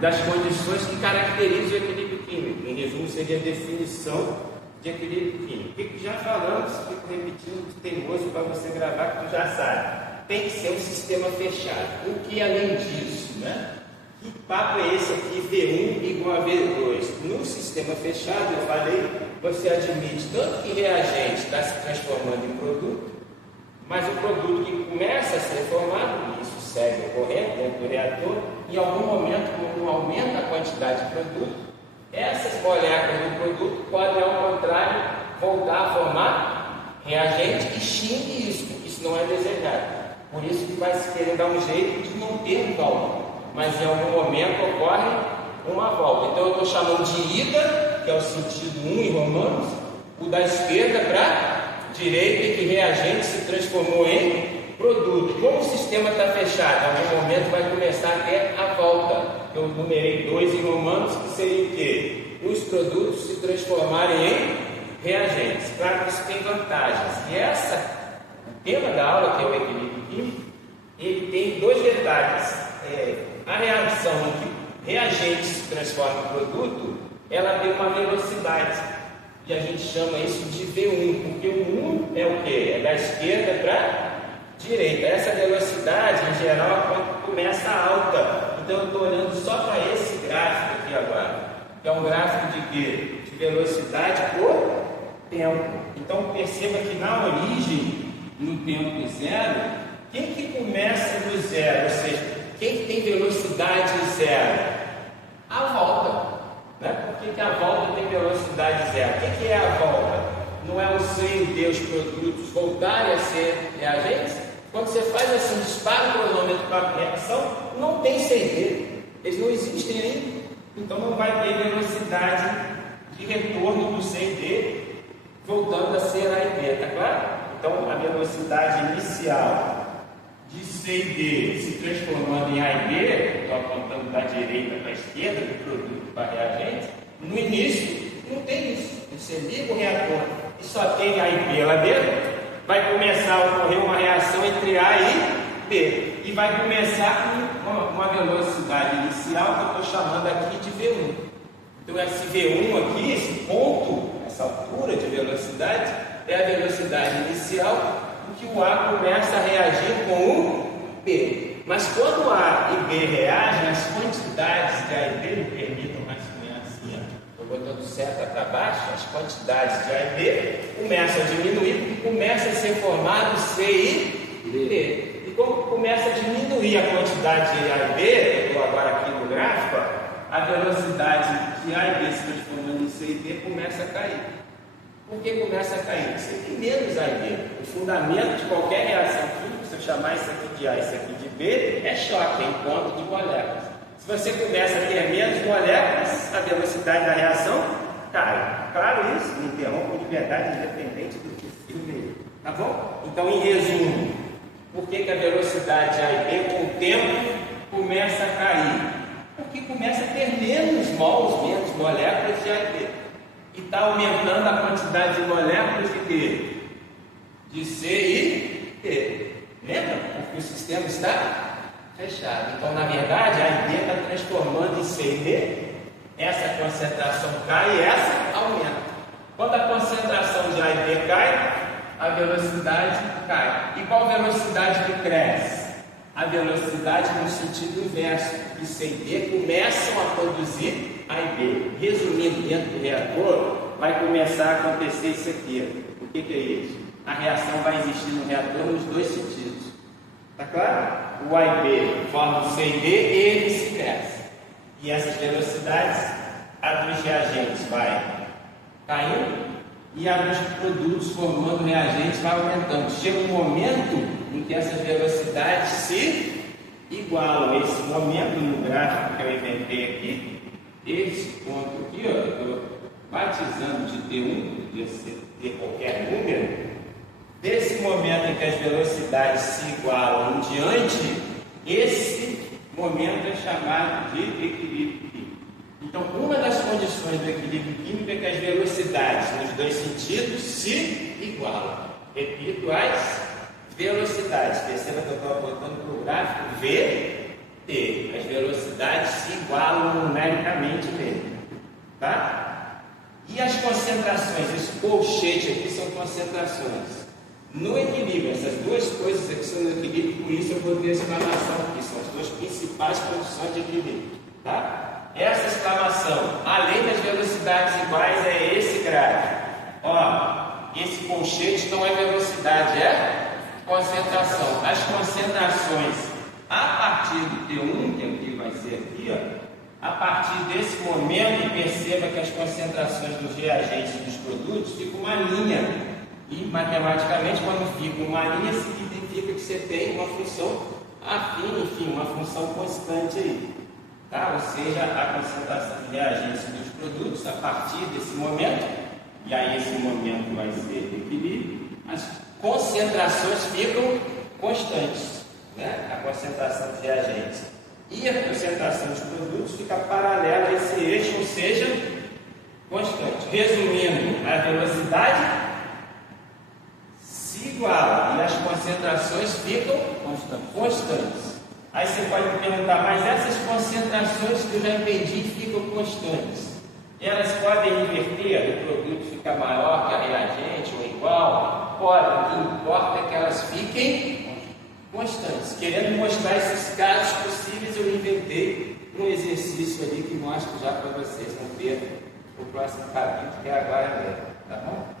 das condições que caracterizam o equilíbrio químico. Em resumo, seria a definição de equilíbrio químico. O que já falamos, fico repetindo, teimoso para você gravar, que tu já sabe. Tem que ser um sistema fechado. O que além disso, né? Que papo é esse aqui, V1 igual a V2? No sistema fechado, eu falei, você admite tanto que reagente está se transformando em produto, mas o produto que começa a ser formado, isso segue ocorrendo dentro do reator, em algum momento, quando aumenta a quantidade de produto, essas moléculas do produto podem, ao contrário, voltar a formar reagente e extingue isso, porque isso não é desejado. Por isso que vai se querer dar um jeito de não ter volta, mas em algum momento ocorre uma volta. Então eu estou chamando de ida, que é o sentido 1 em romanos, o da esquerda para a direita, em que reagente se transformou em produto. Como o sistema está fechado, em algum momento vai começar a ter a volta. Eu numerei 2 em romanos, que seria o quê? Os produtos se transformarem em reagentes. Claro que isso tem vantagens. E o tema da aula, que é o equilíbrio químico, ele tem 2 detalhes. A reação em que reagente se transforma em produto, ela tem uma velocidade. E a gente chama isso de V1, porque o 1 é o quê? É da esquerda para a direita. Essa velocidade, em geral, começa alta. Então eu estou olhando só para esse gráfico aqui agora, que é um gráfico de quê? De velocidade por tempo. Então perceba que na origem, no tempo zero, quem que começa no zero? Ou seja, quem que tem velocidade zero? A volta. Né? Por que a volta tem velocidade zero? O que é a volta? Não é o seio de os produtos voltarem a ser reagentes? Quando você faz assim, dispara o cronômetro para a reação, não tem CD. Eles não existem ainda. Então não vai ter velocidade de retorno do CD voltando a ser A e B, tá claro? Então a velocidade inicial de C e D se transformando em A e B, estou apontando da direita para a esquerda, do produto para reagente, no início não tem isso. Você liga o reator e só tem A e B lá dentro, vai começar a ocorrer uma reação entre A e B. E vai começar com uma velocidade inicial que eu estou chamando aqui de V1. Então esse V1 aqui, esse ponto, essa altura de velocidade, é a velocidade inicial em que o A começa a reagir com o B. Mas quando A e B reagem, as quantidades de A e B, me permitam mais sonhar assim, estou botando seta para baixo, as quantidades de A e B começam a diminuir e começa a ser formado C e B. E como começa a diminuir a quantidade de A e B, eu estou agora aqui no gráfico, a velocidade de A e B se transformando em C e D começa a cair. Por que começa a cair? Você tem menos A e B. O fundamento de qualquer reação química, se eu chamar isso aqui de A e isso aqui de B, é choque, é encontro de moléculas. Se você começa a ter menos moléculas, a velocidade da reação cai. Claro isso, me interrompo de verdade, independente do que filme. Tá bom? Então, em resumo, por que a velocidade de A e B, com o tempo, começa a cair? Porque começa a ter menos mols, menos moléculas de A e B. E está aumentando a quantidade de moléculas de quê? De C e D. Lembra? Porque o sistema está fechado. Então, na verdade, A e B está transformando em C e D. Essa concentração cai e essa aumenta. Quando a concentração de A e B cai, a velocidade cai. E qual velocidade que cresce? A velocidade no sentido inverso, que C e D começam a produzir A e B. Resumindo, dentro do reator, vai começar a acontecer isso aqui. O que é isso? A reação vai existir no reator nos 2 sentidos. Está claro? O A e B formam C e D e vice-versa. E essas velocidades, a dos reagentes vai caindo e a dos produtos formando reagentes vai aumentando. Chega um momento em que essas velocidades se igualam. Esse momento no gráfico que eu inventei aqui, esse ponto aqui, ó, eu estou batizando de T1, podia ser ter qualquer número. Desse momento em que as velocidades se igualam em diante, esse momento é chamado de equilíbrio químico. Então, uma das condições do equilíbrio químico é que as velocidades nos 2 sentidos se igualam. Repito, as velocidades. Perceba que eu estou apontando para o gráfico V ter as velocidades se igualam numericamente mesmo, tá? E as concentrações, esse colchete aqui são concentrações. No equilíbrio, essas duas coisas aqui são no equilíbrio, por isso eu botei a exclamação aqui, são as duas principais condições de equilíbrio, tá? Essa exclamação, além das velocidades iguais, é esse gráfico. Ó, esse colchete não é velocidade, é concentração. As concentrações a partir do T1, que aqui vai ser aqui, ó, a partir desse momento, perceba que as concentrações dos reagentes e dos produtos ficam uma linha. E matematicamente, quando fica uma linha, significa que você tem uma função afim, enfim, uma função constante aí. Tá? Ou seja, a concentração de reagentes e dos produtos, a partir desse momento, e aí esse momento vai ser equilíbrio, as concentrações ficam constantes, né? A concentração de reagentes e a concentração dos produtos fica paralela a esse eixo, ou seja, constante. Resumindo, a velocidade se iguala e as concentrações ficam constantes. Aí você pode me perguntar, mas essas concentrações que eu já entendi ficam constantes, elas podem inverter, o produto ficar maior que a reagente ou igual? Pode, o que importa é que elas fiquem constantes. Querendo mostrar esses casos possíveis, eu inventei um exercício ali que mostro já para vocês. Não percam o próximo capítulo, que é agora mesmo, tá bom?